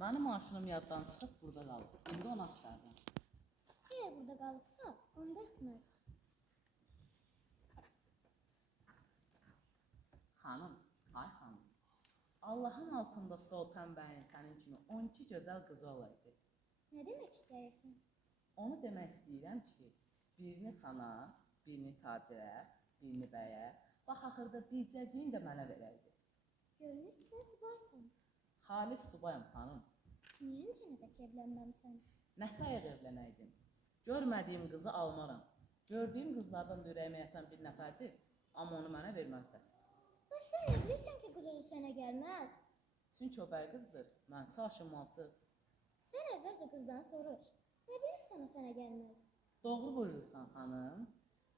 Mənim maşınım yaddan çıxıb burada qalıb. İndi onu axtardım. Eğer burada qalıbsa, onda etməz. Xanım, ay xanım. Allahın altında sol tənbəyin sənin kimi 12 gözəl qızı olaydı. Nə demək istəyirsən? Onu demək istəyirəm ki, birini xana, birini tacirə, birini bəyə, bax axırda diyəcəyin də mənə verəydi. Görünür ki, sən subaysan. Xalis subayım xanım. Niyə incənədək evlənməmsən? Nə sayıq evlənəydim? Görmədiyim qızı almaram. Gördüyüm qızlardan da ürəyimə yatan bir nəfərdir, amma onu mənə verməzlər. Bəs sən nə bilirsən ki, qız özü sənə gəlməz? Çünki o bəy qızdır, mənsə aşınmalçı. Sən əvvəlcə qızdan soruş. Nə bilirsən o sənə gəlməz? Doğru buyurursan xanım.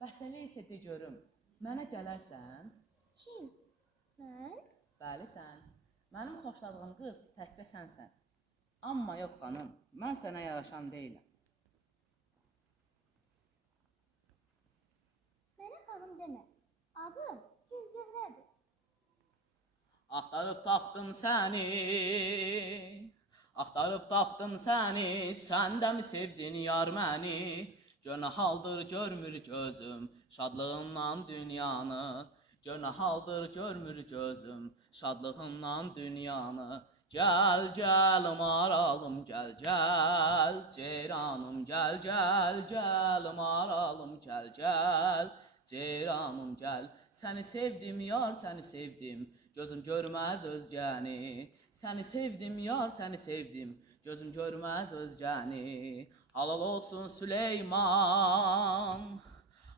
Bəs elə isə de görüm, mənə gələrsən? Kim? Mən? Bəli sən. Mənim xoşladığım qız təkcə sənsən. Amma yox xanım, mən sənə yaraşan deyiləm. Mənə xanım demə. Adım Gülcəhrədir. Axtarıb tapdım səni, axtarıb tapdım səni, sən də mi sevdin yar məni? Gönə haldır görmür gözüm, şadlığımdan dünyanı. Gönə haldır görmür gözüm, şadlığımdan dünyanı. Gəl, gəl maralım, gəl, gəl, ceyranım, gəl, gəl, gəl maralım, gəl, gəl, ceyranım, gəl. Səni sevdim yar, səni sevdim, gözüm görməz özgəni. Səni sevdim yar, səni sevdim, gözüm görməz özgəni. Halal olsun Süleyman,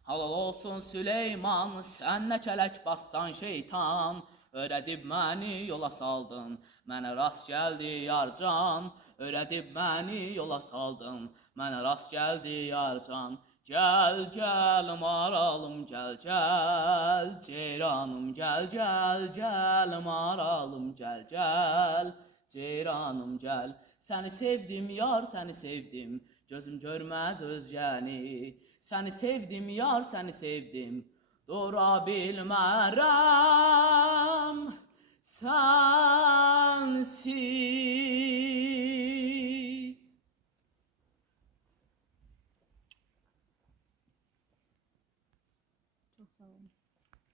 halal olsun Süleyman, sən nə kələk bassan şeytan. Öyrədib məni yola saldın, mənə rast gəldi yarcan. Öyrədib məni yola saldın, mənə rast gəldi yarcan. Gəl, gəl maralım, gəl, gəl, ceyranım, gəl, gəl, gəl maralım, gəl, gəl, ceyranım, gəl. Səni sevdim yar, səni sevdim, gözüm görməz özgəni. Səni sevdim yar, səni sevdim, dura bilmərəm sənsiz.